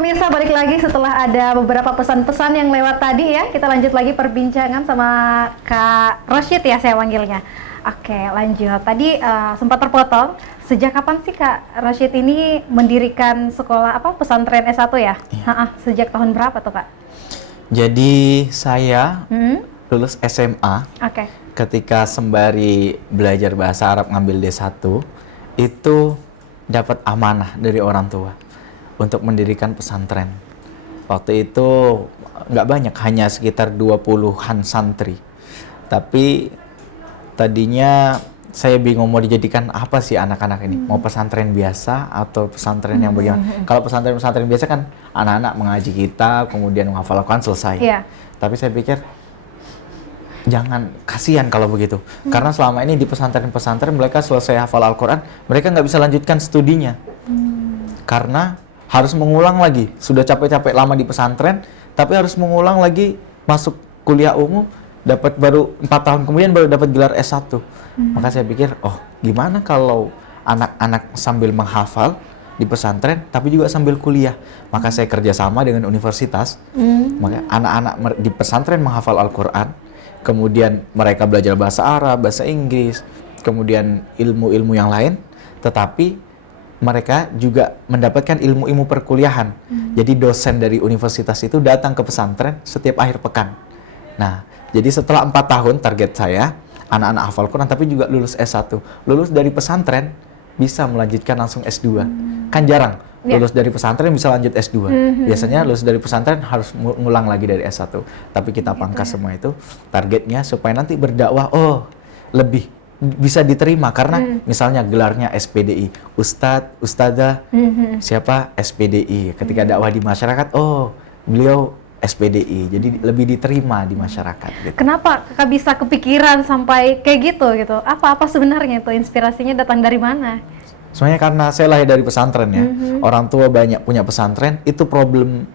pemirsa, balik lagi setelah ada beberapa pesan-pesan yang lewat tadi ya. Kita lanjut lagi perbincangan sama Kak Rosyid ya saya panggilnya. Oke, lanjut. Tadi sempat terpotong. Sejak kapan sih Kak Rosyid ini mendirikan sekolah pesantren S1 ya? Iya. Sejak tahun berapa tuh Kak? Jadi saya lulus SMA ketika sembari belajar bahasa Arab ngambil D1 itu dapat amanah dari orang tua untuk mendirikan pesantren. Waktu itu nggak banyak, hanya sekitar 20-an santri. Tapi tadinya saya bingung mau dijadikan apa sih anak-anak ini. Mau pesantren biasa atau pesantren yang bagaimana? Kalau pesantren-pesantren biasa kan anak-anak mengaji kita, kemudian menghafal Al-Quran selesai. Yeah. Tapi saya pikir jangan, kasihan kalau begitu. Karena selama ini di pesantren-pesantren mereka selesai hafal Al-Quran, mereka nggak bisa lanjutkan studinya. Karena harus mengulang lagi. Sudah capek-capek lama di pesantren, tapi harus mengulang lagi masuk kuliah umum, dapat baru 4 tahun kemudian baru dapat gelar S1. Maka saya pikir, oh gimana kalau anak-anak sambil menghafal di pesantren, tapi juga sambil kuliah. Maka saya kerjasama dengan universitas. Maka anak-anak di pesantren menghafal Al-Quran, kemudian mereka belajar bahasa Arab, bahasa Inggris, kemudian ilmu-ilmu yang lain, tetapi mereka juga mendapatkan ilmu-ilmu perkuliahan. Jadi dosen dari universitas itu datang ke pesantren setiap akhir pekan. Nah, jadi setelah 4 tahun target saya, anak-anak hafal Quran tapi juga lulus S1. Lulus dari pesantren bisa melanjutkan langsung S2. Kan jarang lulus dari pesantren bisa lanjut S2. Biasanya lulus dari pesantren harus ngulang lagi dari S1. Tapi kita pangkas semua itu. Targetnya supaya nanti berdakwah, lebih bisa diterima karena misalnya gelarnya SPDI, Ustadz, Ustadzah, siapa SPDI. Ketika dakwah di masyarakat, beliau SPDI, jadi lebih diterima di masyarakat. Gitu. Kenapa Kakak bisa kepikiran sampai kayak gitu? Apa sebenarnya itu inspirasinya datang dari mana? Sebenarnya karena saya lahir dari pesantren ya, orang tua banyak punya pesantren, itu problem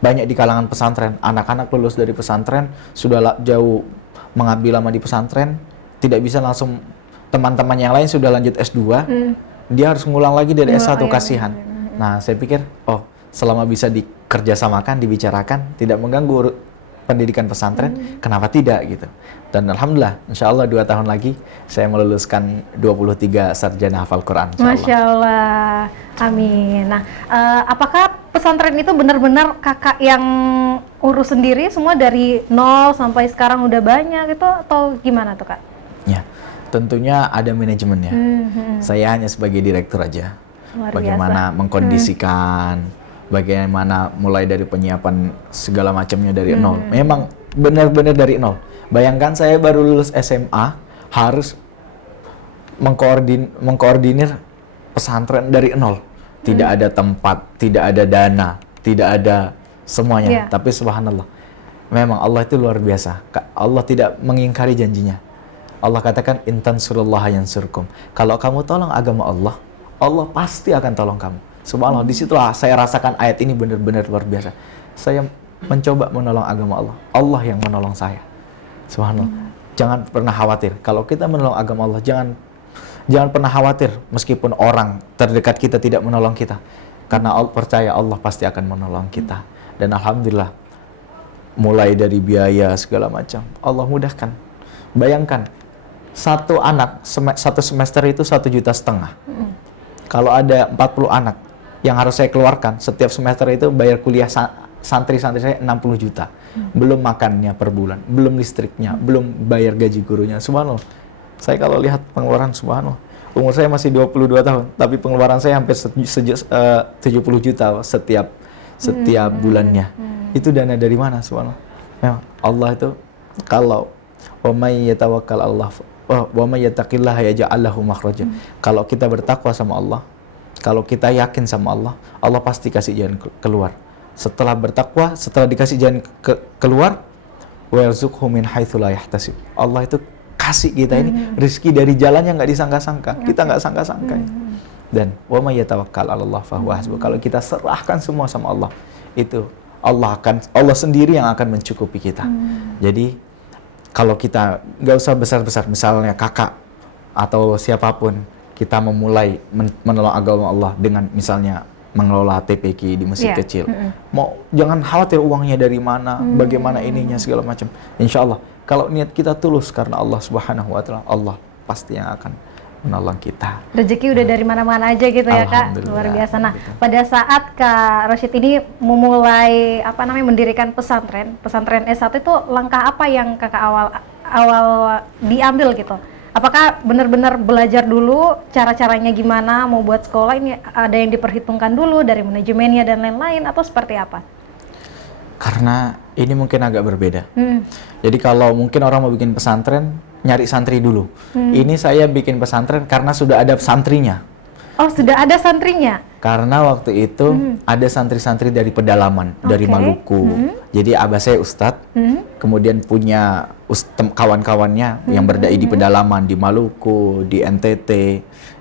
banyak di kalangan pesantren. Anak-anak lulus dari pesantren sudah jauh mengambil lama di pesantren, tidak bisa langsung, teman-teman yang lain sudah lanjut S2, dia harus ngulang lagi dari S1, kasihan. Nah, saya pikir, selama bisa dikerjasamakan, dibicarakan, tidak mengganggu pendidikan pesantren, kenapa tidak gitu. Dan Alhamdulillah, insya Allah 2 tahun lagi, saya meluluskan 23 sarjana hafal Quran. Masya Allah, amin. Nah, apakah pesantren itu benar-benar kakak yang urus sendiri semua dari nol sampai sekarang udah banyak gitu, atau gimana tuh Kak? Ya, tentunya ada manajemennya. Saya hanya sebagai direktur aja. Bagaimana mengkondisikan, bagaimana mulai dari penyiapan segala macamnya dari nol. Memang benar-benar dari nol. Bayangkan saya baru lulus SMA, harus mengkoordinir pesantren dari nol. Tidak ada tempat, tidak ada dana, tidak ada semuanya. Tapi subhanallah, memang Allah itu luar biasa. Allah tidak mengingkari janjinya. Allah katakan, intan surullaha yansurkum. Kalau kamu tolong agama Allah, Allah pasti akan tolong kamu. Subhanallah, disitulah saya rasakan ayat ini benar-benar luar biasa. Saya mencoba menolong agama Allah, Allah yang menolong saya. Subhanallah, jangan pernah khawatir. Kalau kita menolong agama Allah, jangan pernah khawatir meskipun orang terdekat kita tidak menolong kita. Karena percaya Allah pasti akan menolong kita. Dan Alhamdulillah, mulai dari biaya segala macam, Allah mudahkan. Bayangkan, satu anak, satu semester itu 1,5 juta. Kalau ada 40 anak yang harus saya keluarkan, setiap semester itu bayar kuliah santri-santri saya 60 juta. Belum makannya per bulan, belum listriknya, belum bayar gaji gurunya. Subhanallah. Saya kalau lihat pengeluaran, subhanallah. Umur saya masih 22 tahun, tapi pengeluaran saya hampir 70 juta setiap bulannya. Itu dana dari mana, subhanallah. Memang Allah itu, kalau wa may yatawakkal Allah wa may yattaqillaha yaj'al lahu makhraja. Kalau kita bertakwa sama Allah, kalau kita yakin sama Allah, Allah pasti kasih jalan keluar. Setelah bertakwa, setelah dikasih jalan keluar, wa yarzuqhu min haitsu la yahtasib. Allah itu kasih kita ini rezeki dari jalan yang nggak disangka-sangka. Kita nggak sangka-sangka. Dan wa may yatawakkal 'alallah fa huwa hasbuh. Kalau kita serahkan semua sama Allah, itu Allah sendiri yang akan mencukupi kita. Jadi kalau kita nggak usah besar-besar, misalnya kakak atau siapapun, kita memulai menolong agama Allah dengan misalnya mengelola TPQ di masjid Iya. kecil. Mau jangan khawatir uangnya dari mana, bagaimana ininya segala macam. Insya Allah kalau niat kita tulus karena Allah Subhanahu Wa Taala, Allah pasti yang akan menolong kita. Rezeki udah dari mana-mana aja gitu ya Kak, Alhamdulillah, luar biasa. Nah, gitu. pada saat Kak Rashid ini memulai mendirikan pesantren S1 itu langkah apa yang Kakak awal diambil gitu? Apakah benar-benar belajar dulu cara-caranya gimana mau buat sekolah ini, ada yang diperhitungkan dulu dari manajemennya dan lain-lain, atau seperti apa? Karena ini mungkin agak berbeda. Jadi kalau mungkin orang mau bikin pesantren, nyari santri dulu. Ini saya bikin pesantren karena sudah ada santrinya. Oh, sudah ada santrinya? Karena waktu itu ada santri-santri dari pedalaman, dari Maluku. Jadi abah saya ustadz, kemudian punya kawan-kawannya yang berdai di pedalaman, di Maluku, di NTT,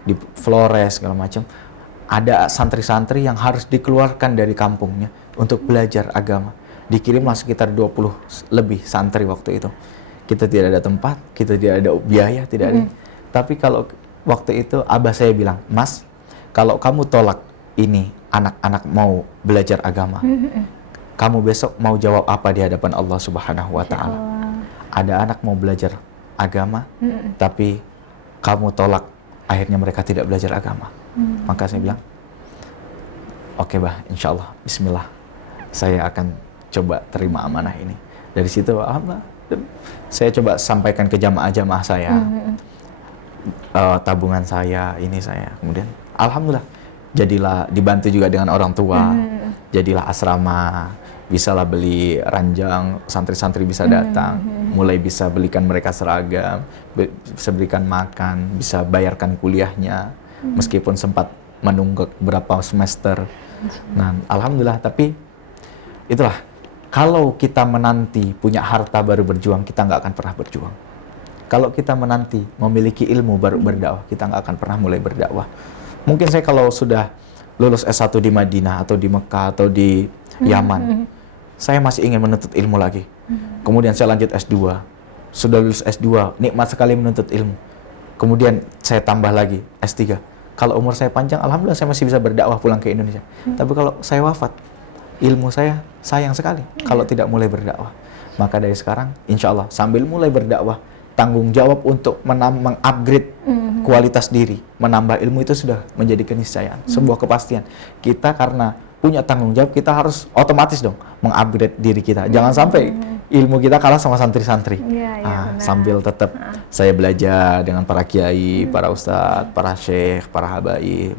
di Flores, segala macam. Ada santri-santri yang harus dikeluarkan dari kampungnya untuk belajar agama. Dikirimlah sekitar 20 lebih santri waktu itu. Kita tidak ada tempat, kita tidak ada biaya, tidak ada. Tapi kalau waktu itu abah saya bilang, Mas, kalau kamu tolak ini anak-anak mau belajar agama, kamu besok mau jawab apa di hadapan Allah Subhanahu Wa Taala? Ada anak mau belajar agama, tapi kamu tolak, akhirnya mereka tidak belajar agama. Maka saya bilang, oke bah, insya Allah, Bismillah, saya akan coba terima amanah ini. Dari situ, alhamdulillah, saya coba sampaikan ke jamaah-jamaah saya, tabungan saya, ini saya. Kemudian, alhamdulillah, jadilah dibantu juga dengan orang tua, jadilah asrama, bisalah beli ranjang, santri-santri bisa datang, mulai bisa belikan mereka seragam, bisa berikan makan, bisa bayarkan kuliahnya, meskipun sempat menunggak berapa semester. Nah, alhamdulillah, tapi itulah, kalau kita menanti punya harta baru berjuang, kita nggak akan pernah berjuang. Kalau kita menanti memiliki ilmu baru berdakwah, kita nggak akan pernah mulai berdakwah. Mungkin saya kalau sudah lulus S1 di Madinah atau di Mekah atau di Yaman, saya masih ingin menuntut ilmu lagi. Kemudian saya lanjut S2. Sudah lulus S2, nikmat sekali menuntut ilmu. Kemudian saya tambah lagi S3. Kalau umur saya panjang, alhamdulillah saya masih bisa berdakwah pulang ke Indonesia. Tapi kalau saya wafat, ilmu saya sayang sekali kalau tidak mulai berdakwah. Maka dari sekarang, insya Allah sambil mulai berdakwah, tanggung jawab untuk mengupgrade kualitas diri, menambah ilmu itu sudah menjadi keniscayaan, sebuah kepastian. Kita karena punya tanggung jawab, kita harus otomatis dong mengupgrade diri kita. Jangan sampai ilmu kita kalah sama santri-santri. Sambil tetap saya belajar dengan para kiai, para ustadz, para syekh, para habaib.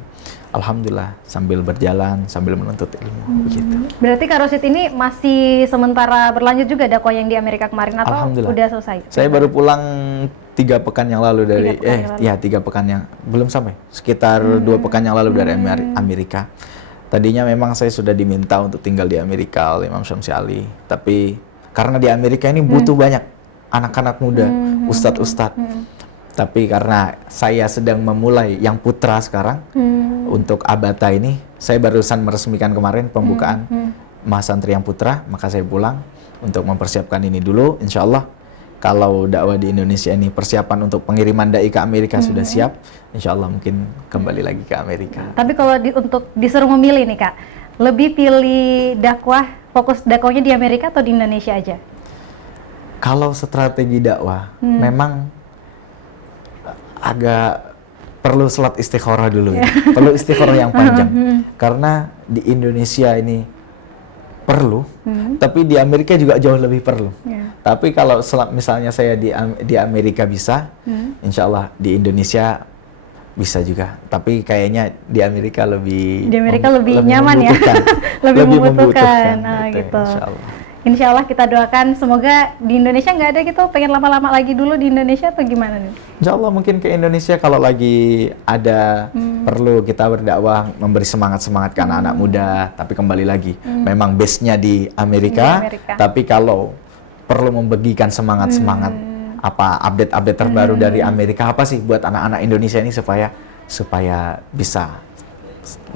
Alhamdulillah, sambil berjalan, sambil menuntut ilmu, begitu. Berarti Kak Rashid ini masih sementara berlanjut juga dakwah yang di Amerika kemarin, atau udah selesai? Saya baru pulang 3 pekan yang lalu dari, 3 pekan yang, belum sampai, sekitar 2 pekan yang lalu dari Amerika. Tadinya memang saya sudah diminta untuk tinggal di Amerika oleh Imam Syamsi Ali, tapi karena di Amerika ini butuh banyak anak-anak muda, ustadz-ustadz. Tapi karena saya sedang memulai yang putra sekarang, untuk Abata ini, saya barusan meresmikan kemarin pembukaan Mahasantri yang Putra, maka saya pulang untuk mempersiapkan ini dulu. Insya Allah, kalau dakwah di Indonesia ini persiapan untuk pengiriman dai ke Amerika sudah siap, insya Allah mungkin kembali lagi ke Amerika. Tapi kalau untuk disuruh memilih nih Kak, lebih pilih dakwah, fokus dakwahnya di Amerika atau di Indonesia aja? Kalau strategi dakwah, memang agak perlu salat istikharah dulu, perlu istikharah yang panjang. Karena di Indonesia ini perlu, tapi di Amerika juga jauh lebih perlu. Tapi kalau misalnya saya di Amerika bisa, insya Allah di Indonesia bisa juga. Tapi kayaknya di Amerika lebih nyaman ya, lebih membutuhkan. Gitu. Insya Allah kita doakan semoga di Indonesia nggak ada gitu, pengen lama-lama lagi dulu di Indonesia atau gimana nih? Insya Allah mungkin ke Indonesia kalau lagi ada perlu kita berdakwah, memberi semangat-semangat ke anak-anak muda. Tapi kembali lagi, memang base-nya di Amerika. Tapi kalau perlu membagikan semangat-semangat, apa update-update terbaru dari Amerika, apa sih buat anak-anak Indonesia ini supaya bisa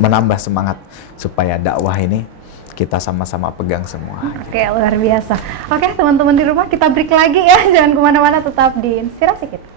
menambah semangat, supaya dakwah ini kita sama-sama pegang semua. Oke, luar biasa. Oke, teman-teman di rumah, kita break lagi ya. Jangan kemana-mana, tetap di Inspirasi Kita.